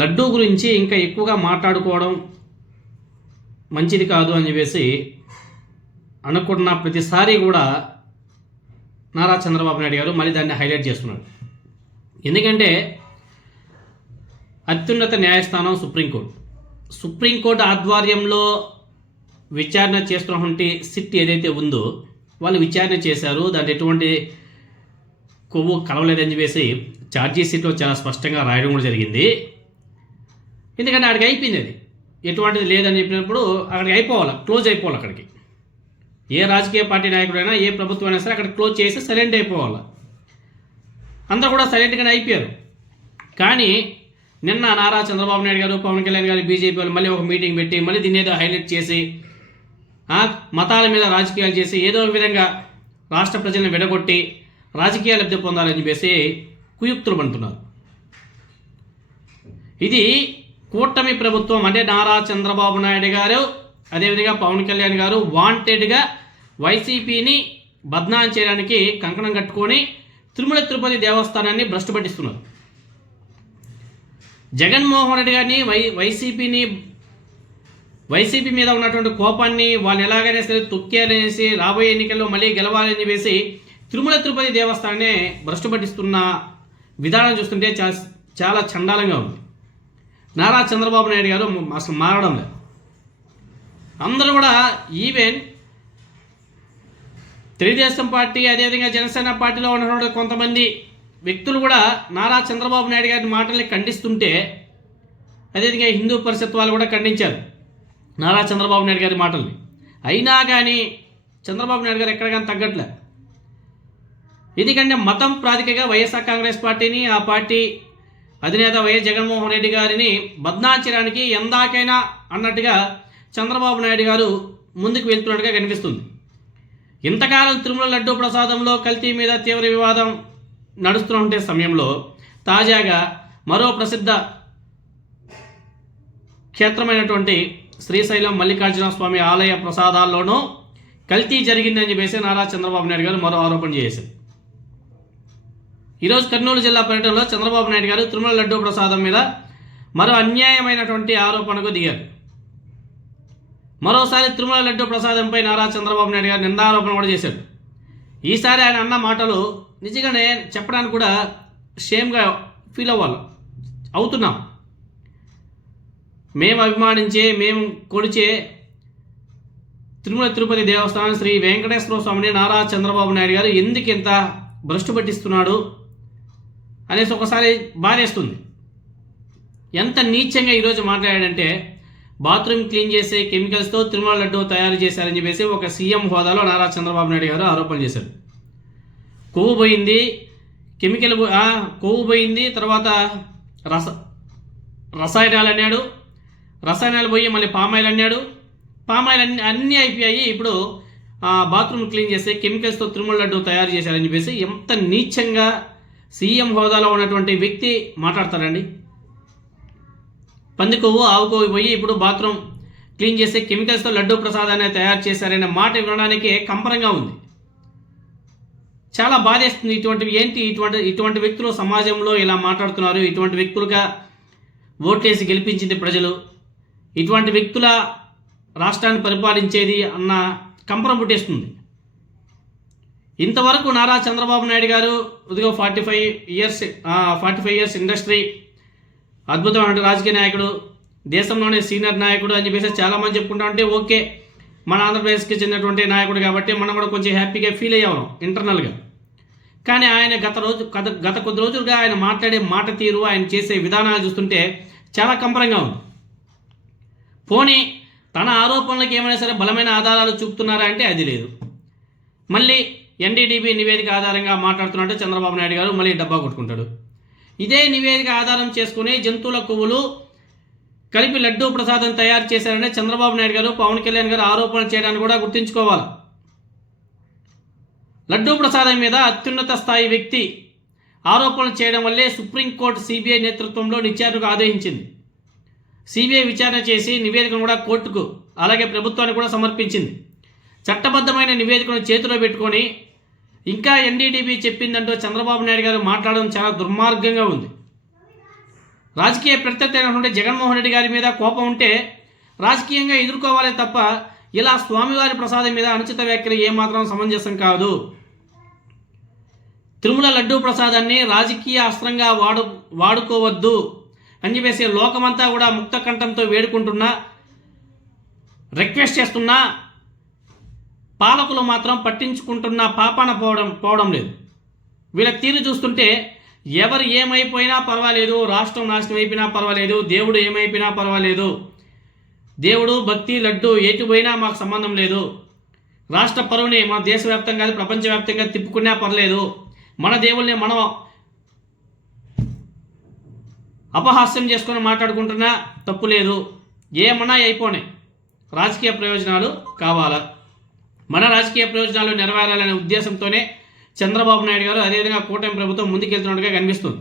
లడ్డూ గురించి ఇంకా ఎక్కువగా మాట్లాడుకోవడం మంచిది కాదు అని చెప్పేసి అనుకున్న ప్రతిసారి కూడా నారా చంద్రబాబు నాయుడు గారు మళ్ళీ దాన్ని హైలైట్ చేస్తున్నాడు. ఎందుకంటే అత్యున్నత న్యాయస్థానం సుప్రీంకోర్టు ఆధ్వర్యంలో విచారణ చేస్తున్నటువంటి సిట్ ఏదైతే ఉందో వాళ్ళు విచారణ చేశారు. దాంట్లో ఎటువంటి కొవ్వు కలవలేదని చెప్పేసి ఛార్జీ షీట్లో చాలా స్పష్టంగా రాయడం కూడా జరిగింది. ఎందుకంటే అక్కడికి అయిపోయింది, అది ఎటువంటిది లేదని చెప్పినప్పుడు అక్కడికి అయిపోవాలి, క్లోజ్ అయిపోవాలి. అక్కడికి ఏ రాజకీయ పార్టీ నాయకుడైనా ఏ ప్రభుత్వం అయినా సరే అక్కడ క్లోజ్ చేసి సైలెంట్ అయిపోవాలి. అందరూ కూడా సైలెంట్గానే అయిపోయారు. కానీ నిన్న నారా చంద్రబాబు నాయుడు గారు, పవన్ కళ్యాణ్ గారు, బీజేపీ వాళ్ళు మళ్ళీ ఒక మీటింగ్ పెట్టి మళ్ళీ దీన్ని ఏదో హైలైట్ చేసి మతాల మీద రాజకీయాలు చేసి ఏదో ఒక విధంగా రాష్ట్ర ప్రజలను విడగొట్టి రాజకీయ లబ్ధి పొందాలని చెప్పేసి కుయుక్తులు పంటున్నారు. ఇది కూటమి ప్రభుత్వం అంటే నారా చంద్రబాబు నాయుడు గారు అదేవిధంగా పవన్ కళ్యాణ్ గారు వాంటెడ్గా వైసీపీని బద్నాం చేయడానికి కంకణం కట్టుకొని తిరుమల తిరుపతి దేవస్థానాన్ని భ్రష్టు పట్టిస్తున్నారు. జగన్మోహన్ రెడ్డి గారిని వైసీపీ మీద ఉన్నటువంటి కోపాన్ని వాళ్ళు ఎలాగైనా సరే తొక్కేయాలనేసి రాబోయే ఎన్నికల్లో మళ్ళీ గెలవాలని చెప్పేసి తిరుమల తిరుపతి దేవస్థానాన్ని భ్రష్టు పట్టిస్తున్న విధానం చూస్తుంటే చాలా చండాలంగా ఉంది. నారా చంద్రబాబు నాయుడు గారు అసలు మారడం లేదు. అందరూ కూడా ఈవెన్ తెలుగుదేశం పార్టీ అదేవిధంగా జనసేన పార్టీలో ఉన్నటువంటి కొంతమంది వ్యక్తులు కూడా నారా చంద్రబాబు నాయుడు గారి మాటల్ని ఖండిస్తుంటే అదేవిధంగా హిందూ పరిషత్ వాళ్ళు కూడా ఖండించారు నారా చంద్రబాబు నాయుడు గారి మాటల్ని. అయినా కానీ చంద్రబాబు నాయుడు గారు ఎక్కడ కానీ తగ్గట్లే. ఎందుకంటే మతం ప్రాతికగా వైఎస్ఆర్ కాంగ్రెస్ పార్టీని, ఆ పార్టీ అధినేత వైఎస్ జగన్మోహన్ రెడ్డి గారిని బద్నాం చేయడానికి ఎందాకైనా అన్నట్టుగా చంద్రబాబు నాయుడు గారు ముందుకు వెళ్తున్నట్టుగా కనిపిస్తుంది. ఇంతకాలం తిరుమల లడ్డూ ప్రసాదంలో కల్తీ మీద తీవ్ర వివాదం నడుస్తున్న సమయంలో తాజాగా మరో ప్రసిద్ధ క్షేత్రమైనటువంటి శ్రీశైలం మల్లికార్జున స్వామి ఆలయ ప్రసాదాల్లోనూ కల్తీ జరిగిందని చెప్పేసి నారా చంద్రబాబు నాయుడు గారు మరో ఆరోపణ చేశారు. ఈరోజు కర్నూలు జిల్లా పర్యటనలో చంద్రబాబు నాయుడు గారు తిరుమల లడ్డూ ప్రసాదం మీద మరో అన్యాయమైనటువంటి ఆరోపణకు దిగారు. మరోసారి తిరుమల లడ్డూ ప్రసాదంపై నారా చంద్రబాబు నాయుడు గారు నిందారోపణ కూడా చేశారు. ఈసారి ఆయన అన్న మాటలు నిజంగానే చెప్పడానికి కూడా షేమ్గా ఫీల్ అవుతున్నాం. మేము అభిమానించే, మేము కొడిచే తిరుమల తిరుపతి దేవస్థానం శ్రీ వెంకటేశ్వర స్వామిని నారా చంద్రబాబు నాయుడు గారు ఎందుకు ఇంత భ్రష్టు పట్టిస్తున్నాడు అనేసి ఒకసారి బాధేస్తుంది. ఎంత నీచంగా ఈరోజు మాట్లాడాడంటే బాత్రూమ్ క్లీన్ చేసే కెమికల్స్తో తిరుమల లడ్డు తయారు చేశారని చెప్పేసి ఒక సీఎం హోదాలో నారా చంద్రబాబు నాయుడు గారు ఆరోపణ చేశారు. కొవ్వు పోయింది, కొవ్వు పోయింది, తర్వాత రసాయనాలు అన్నాడు, రసాయనాలు పోయి మళ్ళీ పామాయిల్ అన్నాడు, పామాయిల్ అన్నీ అయిపోయాయి. ఇప్పుడు బాత్రూమ్ క్లీన్ చేసే కెమికల్స్తో తిరుమల లడ్డు తయారు చేశారని చెప్పేసి ఎంత నీచంగా సీఎం హోదాలో ఉన్నటువంటి వ్యక్తి మాట్లాడతారండి. పంది కొవ్వు, ఆవు కొవ్వు పోయి ఇప్పుడు బాత్రూమ్ క్లీన్ చేసే కెమికల్స్తో లడ్డూ ప్రసాదాన్ని తయారు చేశారనే మాట వినడానికి కంపరంగా ఉంది. చాలా బాధేస్తుంది. ఇటువంటి వ్యక్తులు సమాజంలో ఇలా మాట్లాడుతున్నారు. ఇటువంటి వ్యక్తులుగా ఓట్లేసి గెలిపించింది ప్రజలు. ఇటువంటి వ్యక్తుల రాష్ట్రాన్ని పరిపాలించేది అన్న కంపరం పుట్టేస్తుంది. ఇంతవరకు నారా చంద్రబాబు నాయుడు గారు ఇదిగో 45 ఇయర్స్ ఇండస్ట్రీ, అద్భుతమైన రాజకీయ నాయకుడు, దేశంలోనే సీనియర్ నాయకుడు అని చెప్పేసి చాలామంది చెప్పుకుంటా ఉంటే ఓకే, మన ఆంధ్రప్రదేశ్కి చెందినటువంటి నాయకుడు కాబట్టి మనం కూడా కొంచెం హ్యాపీగా ఫీల్ అయ్యాం ఇంటర్నల్గా. కానీ ఆయన గత కొద్ది రోజులుగా ఆయన మాట్లాడే మాట తీరు, ఆయన చేసే విధానాలు చూస్తుంటే చాలా కంపరంగా ఉంది. పోనీ తన ఆరోపణలకు ఏమైనా సరే బలమైన ఆధారాలు చూపుతున్నారా అంటే అది లేదు. మళ్ళీ ఎన్డీడీబీ నివేదిక ఆధారంగా మాట్లాడుతున్నట్టు చంద్రబాబు నాయుడు గారు మళ్ళీ డబ్బా కొట్టుకుంటాడు. ఇదే నివేదిక ఆధారం చేసుకుని జంతువుల కొవ్వులు కలిపి లడ్డూ ప్రసాదం తయారు చేశారని చంద్రబాబు నాయుడు గారు, పవన్ కళ్యాణ్ గారు ఆరోపణలు చేయడానికి కూడా గుర్తుంచుకోవాలి. లడ్డూ ప్రసాదం మీద అత్యున్నత స్థాయి వ్యక్తి ఆరోపణలు చేయడం వల్లే సుప్రీంకోర్టు సిబిఐ నేతృత్వంలో విచారణకు ఆదేశించింది. సిబిఐ విచారణ చేసి నివేదికను కూడా కోర్టుకు అలాగే ప్రభుత్వానికి కూడా సమర్పించింది. చట్టబద్ధమైన నివేదికను చేతిలో పెట్టుకొని ఇంకా ఎన్డీడీబీ చెప్పిందంటూ చంద్రబాబు నాయుడు గారు మాట్లాడడం చాలా దుర్మార్గంగా ఉంది. రాజకీయ ప్రత్యర్థి అయినటువంటి జగన్మోహన్ రెడ్డి గారి మీద కోపం ఉంటే రాజకీయంగా ఎదుర్కోవాలి తప్ప ఇలా స్వామివారి ప్రసాదం మీద అనుచిత వ్యాఖ్యలు ఏమాత్రం సమంజసం కాదు. తిరుమల లడ్డూ ప్రసాదాన్ని రాజకీయ అస్త్రంగా వాడుకోవద్దు అని చెప్పేసి లోకమంతా కూడా ముక్త కంఠంతో వేడుకుంటున్నా, రిక్వెస్ట్ చేస్తున్నా, పాలకులు మాత్రం పట్టించుకుంటున్న పాపాన పోవడం లేదు. వీళ్ళ తీరు చూస్తుంటే ఎవరు ఏమైపోయినా పర్వాలేదు, రాష్ట్రం నాశనం అయిపోయినా పర్వాలేదు, దేవుడు ఏమైపోయినా పర్వాలేదు, దేవుడు భక్తి లడ్డు ఎటు పోయినా మాకు సంబంధం లేదు, రాష్ట్ర పరువుని మన దేశవ్యాప్తంగా ప్రపంచవ్యాప్తంగా తిప్పుకున్నా పర్లేదు, మన దేవుల్ని మనం అపహాస్యం చేసుకొని మాట్లాడుకుంటున్నా తప్పు లేదు, ఏమన్నా అయిపోయినాయి, రాజకీయ ప్రయోజనాలు కావాలా, మన రాజకీయ ప్రయోజనాలు నెరవేరాలనే ఉద్దేశంతోనే చంద్రబాబు నాయుడు గారు అదేవిధంగా కూటమి ప్రభుత్వం ముందుకెళ్తున్నట్టుగా కనిపిస్తుంది.